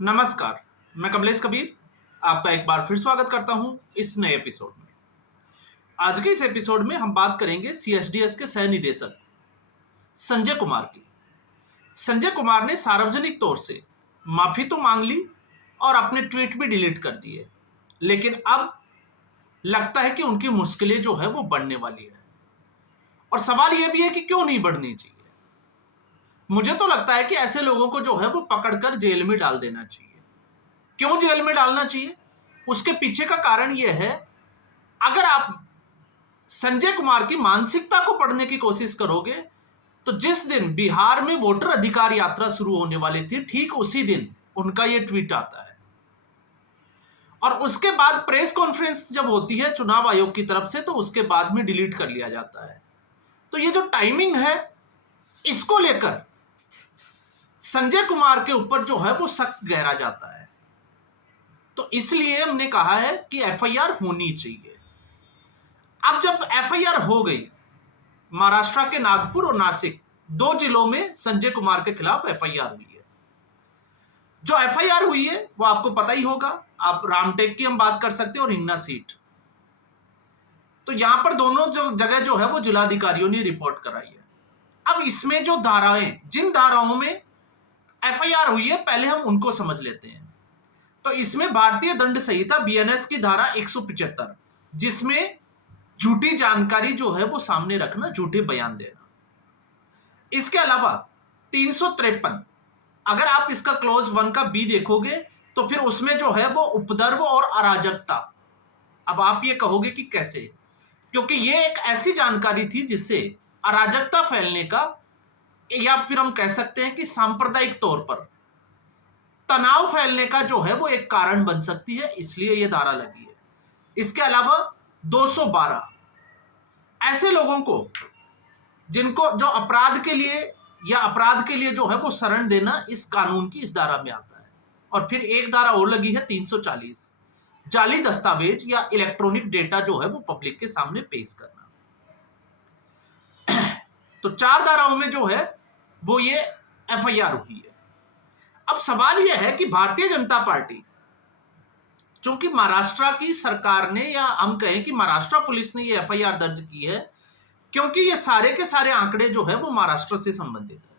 नमस्कार, मैं कमलेश कबीर आपका एक बार फिर स्वागत करता हूं इस नए एपिसोड में। आज के इस एपिसोड में हम बात करेंगे सीएसडीएस के सह निदेशक संजय कुमार की। संजय कुमार ने सार्वजनिक तौर से माफी तो मांग ली और अपने ट्वीट भी डिलीट कर दिए, लेकिन अब लगता है कि उनकी मुश्किलें जो है वो बढ़ने वाली है। और सवाल यह भी है कि क्यों नहीं बढ़नी चाहिए। मुझे तो लगता है कि ऐसे लोगों को जो है वो पकड़कर जेल में डाल देना चाहिए। क्यों जेल में डालना चाहिए? उसके पीछे का कारण यह है, अगर आप संजय कुमार की मानसिकता को पढ़ने की कोशिश करोगे तो जिस दिन बिहार में वोटर अधिकार यात्रा शुरू होने वाली थी, ठीक उसी दिन उनका यह ट्वीट आता है। और उसके बाद प्रेस कॉन्फ्रेंस जब होती है चुनाव आयोग की तरफ से, तो उसके बाद में डिलीट कर लिया जाता है। तो ये जो टाइमिंग है, इसको लेकर संजय कुमार के ऊपर जो है वो शक गहरा जाता है। तो इसलिए हमने कहा है कि एफआईआर होनी चाहिए। अब जब एफआईआर हो गई, महाराष्ट्र के नागपुर और नासिक दो जिलों में संजय कुमार के खिलाफ एफआईआर हुई है। जो एफआईआर हुई है वो आपको पता ही होगा। आप रामटेक की हम बात कर सकते हैं और हिंगना सीट। तो यहां पर दोनों जगह जो है वो जिलाधिकारियों ने रिपोर्ट कराई है। अब इसमें जो धाराएं, जिन धाराओं में एफआईआर हुई है, पहले हम उनको समझ लेते हैं। तो इसमें भारतीय दंड संहिता बीएनएस की धारा 175, जिसमें झूठी जानकारी जो है वो सामने रखना, झूठे बयान देना। इसके अलावा 353, अगर आप इसका क्लोज 1 का बी देखोगे तो फिर उसमें जो है वो उपद्रव और अराजकता। अब आप ये कहोगे कि कैसे? क्योंकि ये एक ऐसी जानकारी थी जिससे अराजकता फैलने का, या फिर हम कह सकते हैं कि सांप्रदायिक तौर पर तनाव फैलने का जो है वो एक कारण बन सकती है, इसलिए ये धारा लगी है। इसके अलावा 212, ऐसे लोगों को जिनको जो अपराध के लिए जो है वो शरण देना, इस कानून की इस धारा में आता है। और फिर एक धारा और लगी है 340, जाली दस्तावेज या इलेक्ट्रॉनिक डेटा जो है वो पब्लिक के सामने पेश करना। तो 4 धाराओं में जो है वो ये एफआईआर हुई है। अब सवाल यह है कि भारतीय जनता पार्टी, चूंकि महाराष्ट्र की सरकार ने, या हम कहें कि महाराष्ट्र पुलिस ने ये एफआईआर दर्ज की है, क्योंकि ये सारे के सारे आंकड़े जो है वो महाराष्ट्र से संबंधित है।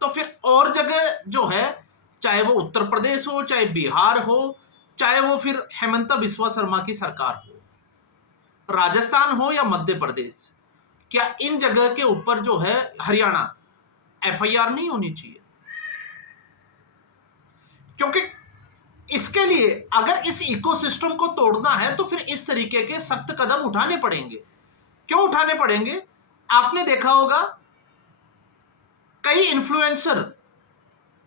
तो फिर और जगह जो है, चाहे वो उत्तर प्रदेश हो, चाहे बिहार हो, चाहे वो फिर हेमंत बिस्वा शर्मा की सरकार हो, राजस्थान हो या मध्य प्रदेश, क्या इन जगह के ऊपर जो है, हरियाणा, एफआईआर नहीं होनी चाहिए? क्योंकि इसके लिए अगर इस इकोसिस्टम को तोड़ना है तो फिर इस तरीके के सख्त कदम उठाने पड़ेंगे। क्यों उठाने पड़ेंगे? आपने देखा होगा कई इन्फ्लुएंसर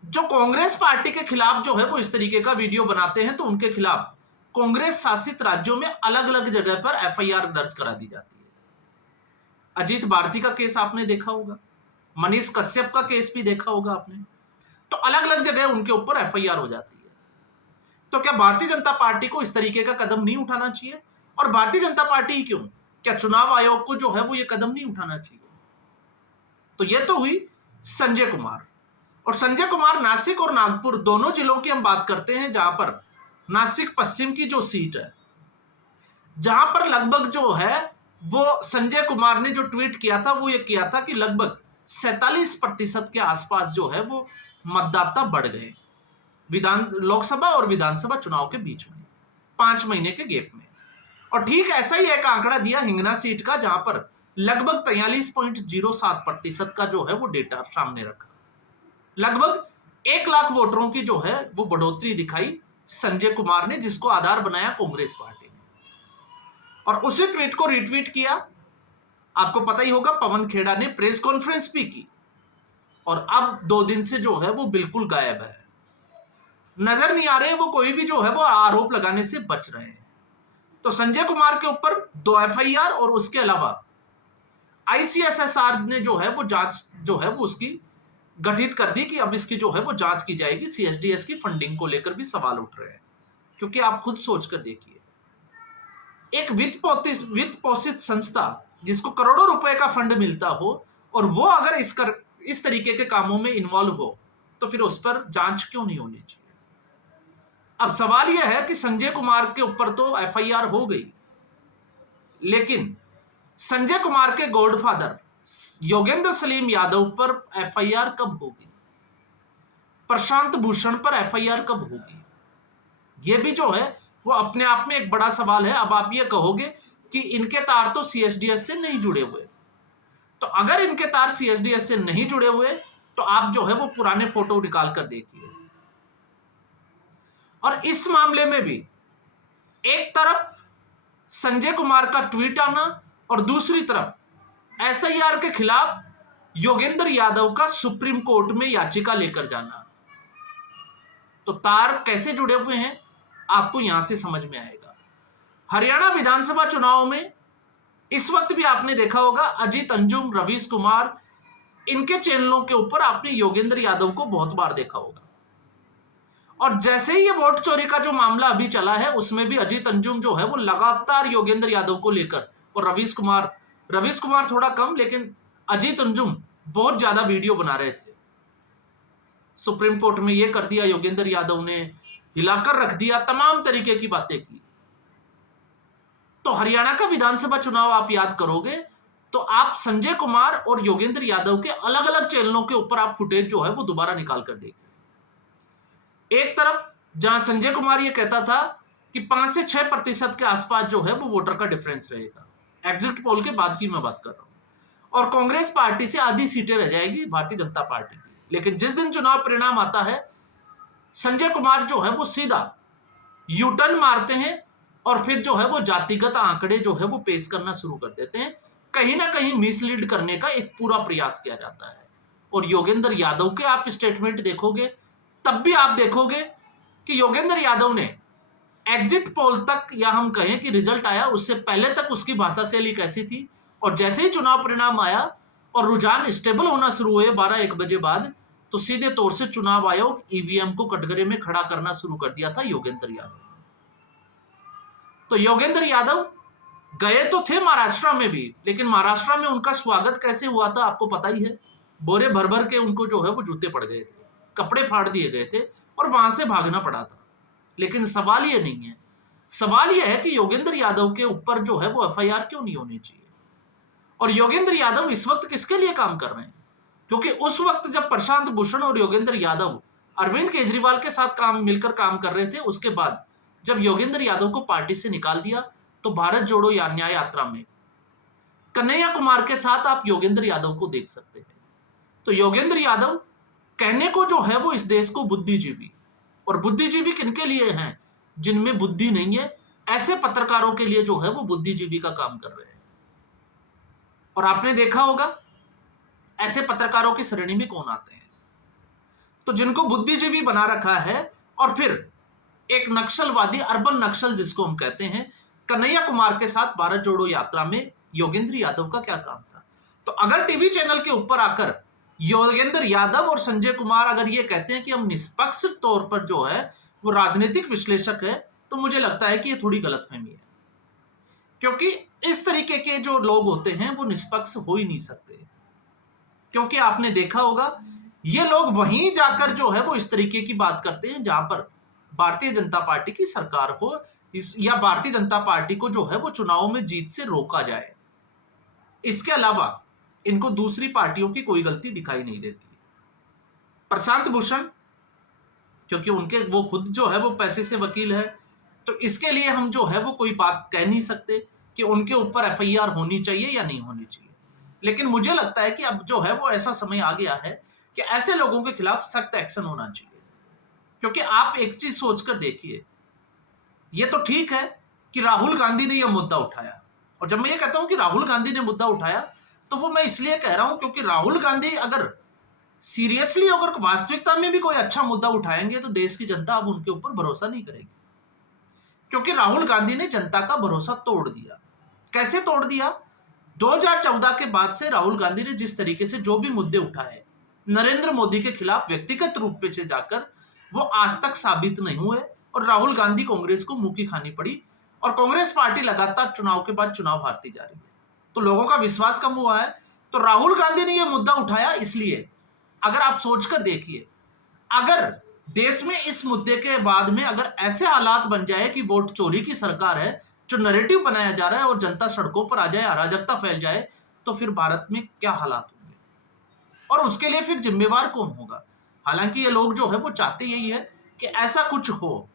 जो कांग्रेस पार्टी के खिलाफ जो है वो इस तरीके का वीडियो बनाते हैं, तो उनके खिलाफ कांग्रेस शासित राज्यों में अलग अलग जगह पर एफआईआर दर्ज करा दी जाती है। अजीत भारती का केस आपने देखा होगा, मनीष कश्यप का केस भी देखा होगा आपने। तो अलग अलग जगह उनके ऊपर एफआईआर हो जाती है। तो क्या भारतीय जनता पार्टी को इस तरीके का कदम नहीं उठाना चाहिए? और भारतीय जनता पार्टी ही क्यों, क्या चुनाव आयोग को जो है वो ये कदम नहीं उठाना चाहिए? तो ये तो हुई संजय कुमार। और संजय कुमार नासिक और नागपुर दोनों जिलों की हम बात करते हैं, जहां पर नासिक पश्चिम की जो सीट है, जहां पर लगभग जो है वो संजय कुमार ने जो ट्वीट किया था वो ये किया था कि लगभग 47% के आसपास जो है वो मतदाता बढ़ गए लोकसभा और विधानसभा चुनाव के बीच में 5 महीने के गैप में। और ठीक ऐसा ही एक आंकड़ा दिया हिंगना सीट का, जहां पर लगभग 43.07% का जो है वो डेटा सामने रखा। लगभग 1 लाख वोटरों की जो है वो बढ़ोतरी दिखाई संजय कुमार ने, जिसको आधार बनाया कांग्रेस पार्टी ने। और उसी ट्वीट को रिट्वीट किया, आपको पता ही होगा, पवन खेड़ा ने प्रेस कॉन्फ्रेंस भी की। और अब 2 दिन से जो है वो बिल्कुल गायब है, नजर नहीं आ रहे हैं। वो कोई भी जो है वो आरोप लगाने से बच रहे हैं। तो संजय कुमार के ऊपर 2 एफआईआर और उसके अलावा आईसीएसएसआर ने जो है वो जांच जो है वो उसकी गठित कर दी कि अब इसकी जो है वो जांच की जाएगी। सीएसडीएस की फंडिंग को लेकर भी सवाल उठ रहे हैं, क्योंकि आप खुद सोचकर देखिए, एक वित्त पोषित संस्था जिसको करोड़ों रुपए का फंड मिलता हो, और वो अगर इस तरीके के कामों में इन्वॉल्व हो, तो फिर उस पर जांच क्यों नहीं होनी चाहिए? अब सवाल यह है कि संजय कुमार के ऊपर तो एफआईआर हो गई, लेकिन संजय कुमार के गॉडफादर योगेंद्र सलीम यादव पर एफआईआर कब होगी? प्रशांत भूषण पर एफआईआर कब होगी? यह भी जो है वो अपने आप में एक बड़ा सवाल है। अब आप ये कहोगे कि इनके तार तो सीएसडीएस से नहीं जुड़े हुए, तो अगर इनके तार सीएसडीएस से नहीं जुड़े हुए तो आप जो है वो पुराने फोटो निकाल कर देखिए। और इस मामले में भी एक तरफ संजय कुमार का ट्वीट आना और दूसरी तरफ एसआईआर के खिलाफ योगेंद्र यादव का सुप्रीम कोर्ट में याचिका लेकर जाना, तो तार कैसे जुड़े हुए हैं आपको यहां से समझ में आएगा। हरियाणा विधानसभा चुनाव में इस वक्त भी आपने देखा होगा अजीत अंजुम, रवीश कुमार, इनके चैनलों के ऊपर आपने योगेंद्र यादव को बहुत बार देखा होगा। और जैसे ही ये वोट चोरी का जो मामला अभी चला है उसमें भी अजीत अंजुम जो है वो लगातार योगेंद्र यादव को लेकर, और रवीश कुमार थोड़ा कम, लेकिन अजीत अंजुम बहुत ज्यादा वीडियो बना रहे थे। सुप्रीम कोर्ट में ये कर दिया योगेंद्र यादव ने, हिलाकर रख दिया, तमाम तरीके की बातें की। तो हरियाणा का विधानसभा चुनाव आप याद करोगे तो आप संजय कुमार और योगेंद्र यादव के अलग अलग चैनलों के ऊपर आप फुटेज जो है वो दोबारा निकाल कर देखिए। एक तरफ जहां संजय कुमार ये कहता था कि 5 से 6% के आसपास जो है वो वोटर का डिफरेंस रहेगा, एग्जिट पोल के बाद की मैं बात कर रहा हूं, और कांग्रेस पार्टी से आधी सीटें रह जाएगी भारतीय जनता पार्टी की। लेकिन जिस दिन चुनाव परिणाम आता है संजय कुमार जो है वो सीधा यूटर्न मारते हैं और फिर जो है वो जातिगत आंकड़े जो है वो पेश करना शुरू कर देते हैं। कहीं ना कहीं मिसलीड करने का एक पूरा प्रयास किया जाता है। और योगेंद्र यादव के आप स्टेटमेंट देखोगे तब भी आप देखोगे कि योगेंद्र यादव ने एग्जिट पोल तक, या हम कहें कि रिजल्ट आया उससे पहले तक उसकी भाषा शैली कैसी थी, और जैसे ही चुनाव परिणाम आया और रुझान स्टेबल होना शुरू हुए 12-1 बजे बाद, तो सीधे तौर से चुनाव आयोग ईवीएम को कटघरे में खड़ा करना शुरू कर दिया था योगेंद्र यादव। तो योगेंद्र यादव गए तो थे महाराष्ट्र में भी, लेकिन महाराष्ट्र में उनका स्वागत कैसे हुआ था आपको पता ही है। बोरे भर भर के उनको जो है वो जूते पड़ गए थे, कपड़े फाड़ दिए गए थे और वहां से भागना पड़ा था। लेकिन सवाल ये नहीं है, सवाल यह है कि योगेंद्र यादव के ऊपर जो है वो एफआईआर क्यों नहीं होनी चाहिए। और योगेंद्र यादव इस वक्त किसके लिए काम कर रहे हैं? क्योंकि उस वक्त जब प्रशांत भूषण और योगेंद्र यादव अरविंद केजरीवाल के साथ मिलकर काम कर रहे थे, उसके बाद जब योगेंद्र यादव को पार्टी से निकाल दिया तो भारत जोड़ो न्याय यात्रा में कन्हैया कुमार के साथ आप योगेंद्र यादव को देख सकते हैं। तो योगेंद्र यादव कहने को जो है वो इस देश को बुद्धिजीवी, और बुद्धिजीवी किनके लिए हैं? जिनमें बुद्धि नहीं है, ऐसे पत्रकारों के लिए जो है वो बुद्धिजीवी का काम कर रहे हैं। और आपने देखा होगा ऐसे पत्रकारों की श्रेणी में कौन आते हैं? तो जिनको बुद्धिजीवी बना रखा है, और फिर एक नक्सलवादी, अर्बन नक्सल जिसको हम कहते हैं, कन्हैया कुमार के साथ भारत जोड़ो यात्रा में योगेंद्र यादव का क्या काम था? तो अगर टीवी चैनल के ऊपर आकर योगेंद्र यादव और संजय कुमार अगर ये कहते हैं कि हम निष्पक्ष तौर पर जो है वो राजनीतिक विश्लेषक है, तो मुझे लगता है कि ये थोड़ी गलतफहमी है। क्योंकि इस तरीके के जो लोग होते हैं वो निष्पक्ष हो ही नहीं सकते। क्योंकि आपने देखा होगा ये लोग वहीं जाकर जो है वो इस तरीके की बात करते हैं जहां पर भारतीय जनता पार्टी की सरकार हो, या भारतीय जनता पार्टी को जो है वो चुनाव में जीत से रोका जाए। इसके अलावा इनको दूसरी पार्टियों की कोई गलती दिखाई नहीं देती। प्रशांत भूषण, क्योंकि उनके वो खुद जो है वो पैसे से वकील है, तो इसके लिए हम जो है वो कोई बात कह नहीं सकते कि उनके ऊपर एफआईआर होनी चाहिए या नहीं होनी चाहिए। लेकिन मुझे लगता है कि अब जो है वो ऐसा समय आ गया है कि ऐसे लोगों के खिलाफ सख्त एक्शन होना चाहिए। क्योंकि आप एक चीज सोचकर देखिए, ये तो ठीक है कि राहुल गांधी ने यह मुद्दा उठाया, और जब मैं ये कहता हूं कि राहुल गांधी ने मुद्दा उठाया तो वो मैं इसलिए कह रहा हूं क्योंकि राहुल गांधी अगर सीरियसली, अगर वास्तविकता में भी कोई अच्छा मुद्दा उठाएंगे तो देश की जनता अब उनके ऊपर भरोसा नहीं करेगी। क्योंकि राहुल गांधी ने जनता का भरोसा तोड़ दिया। कैसे तोड़ दिया? 2014 के बाद से राहुल गांधी ने जिस तरीके से जो भी मुद्दे उठाए नरेंद्र मोदी के खिलाफ व्यक्तिगत रूप से जाकर, वो आज तक साबित नहीं हुए, और राहुल गांधी कांग्रेस को मुंह की खानी पड़ी, और कांग्रेस पार्टी लगातार चुनाव के बाद चुनाव हारती जा रही है। तो लोगों का विश्वास कम हुआ है। तो राहुल गांधी ने यह मुद्दा उठाया, इसलिए अगर आप सोचकर देखिए अगर देश में इस मुद्दे के बाद में अगर ऐसे हालात बन जाए कि वोट चोरी की सरकार है, जो नैरेटिव बनाया जा रहा है और जनता सड़कों पर आ जाए, अराजकता फैल जाए, तो फिर भारत में क्या हालात होंगे और उसके लिए फिर जिम्मेवार कौन होगा? हालांकि ये लोग जो है वो चाहते यही है कि ऐसा कुछ हो।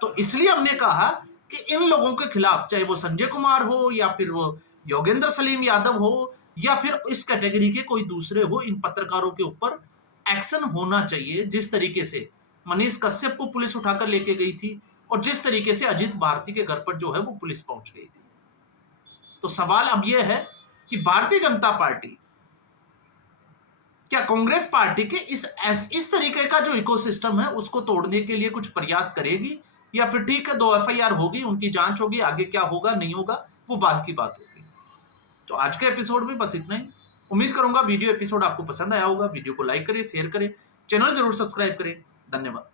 तो इसलिए हमने कहा कि इन लोगों के खिलाफ, चाहे वो संजय कुमार हो या फिर वो योगेंद्र सलीम यादव हो या फिर इस कैटेगरी के कोई दूसरे हो, इन पत्रकारों के ऊपर एक्शन होना चाहिए। जिस तरीके से मनीष कश्यप को पुलिस उठाकर लेके गई थी और जिस तरीके से अजीत भारती के घर पर जो है वो पुलिस पहुंच गई थी। तो सवाल अब यह है कि भारतीय जनता पार्टी क्या कांग्रेस पार्टी के इस तरीके का जो इकोसिस्टम है उसको तोड़ने के लिए कुछ प्रयास करेगी, या फिर ठीक है 2 एफआईआर होगी, उनकी जांच होगी, आगे क्या होगा नहीं होगा वो बाद की बात होगी। तो आज के एपिसोड में बस इतना ही। उम्मीद करूंगा वीडियो एपिसोड आपको पसंद आया होगा। वीडियो को लाइक करें, शेयर करें, चैनल जरूर सब्सक्राइब करें। धन्यवाद।